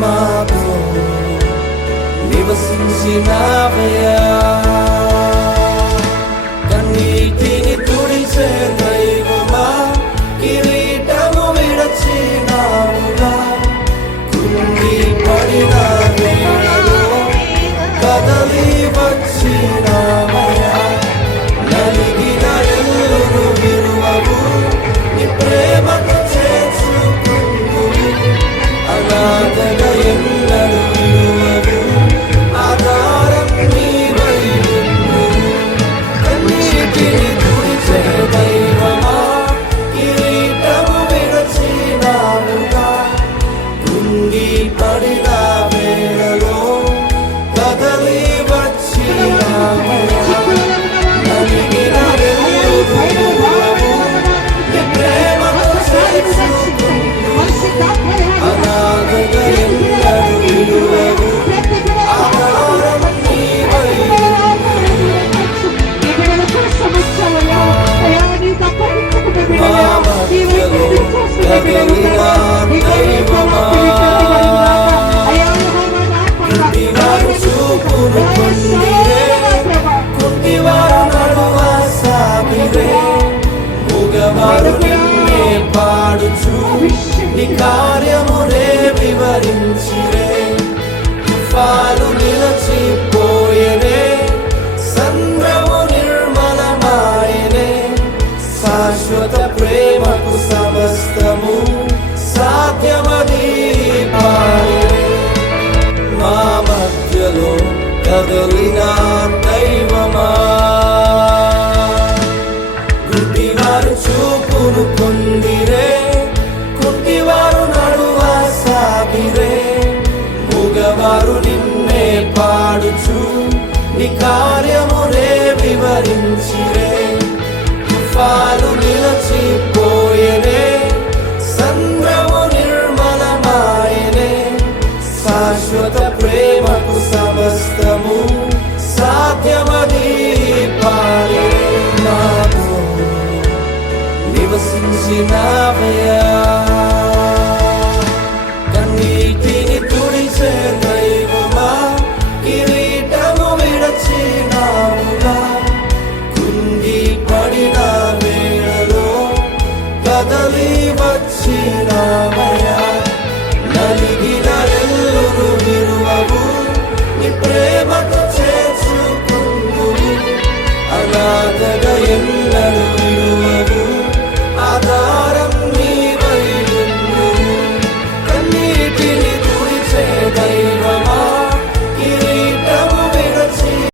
మాతో నివసించినావయ్యా. కన్నీటిని తుడిచే దైవమా, కిరీటము విడచినావుగా. కుంగి పడిన వేళలో కదలి వచ్చినావయ్యా. నలిగిన ఎల్లును విలువవు, నీ ప్రేమకు చేర్చుకుందువు. అనాథగా ఎన్నడు విలువవు, ఆధారం నీవై ఉందువు. కన్నీటిని తుడిచే దైవమా, కిరీటము విడచినావుగా. కుంగి పడిన వేళలో కదలి వచ్చినావయ్యా. నలిగిన ఎల్లును విలువవు, నీ ప్రేమకు చేర్చుకుందువు. అనాథగా ఎన్నడు విలువవు, ఆధారం నీవై మా మధ్యలో కదిలిన దైవమా. కుంటివారు చూపును పొందిరే, కుంటివారు నడువ సాగిరే. మూగవారు నిన్నే పాడుచు, నీ కార్యమునే వివరించిరే. తుఫాను నిలచిపోయెనే, సంద్రము నిర్మలమాయెనే. శాశ్వత ప్రేమకు సమస్తము సాధ్యమని పాడెనే. మా మధ్యలో కదలిన దైవమా, గుడ్డివారు చూపును పొందిరే, కుంటివారు నడువ సాగిరే. మూగవారు నిన్నే పాడుచు, నీ కార్యమునే వివరించిరే. తుఫాను నిలచిపోయెనే, సంద్రము నిర్మలమాయెనే. శాశ్వత ప్రేమకు సమస్తము సాధ్యమని పాడెనే. నాతో నివసించినావయ్యా. కన్నీటిని తుడిచే దైవమా, కిరీటము విడచినావుగా. కుంగి పడిన వేళలో కదలి వచ్చినావయ్యా. నలిగిన ఎల్లును విలువవు, నీ ప్రేమ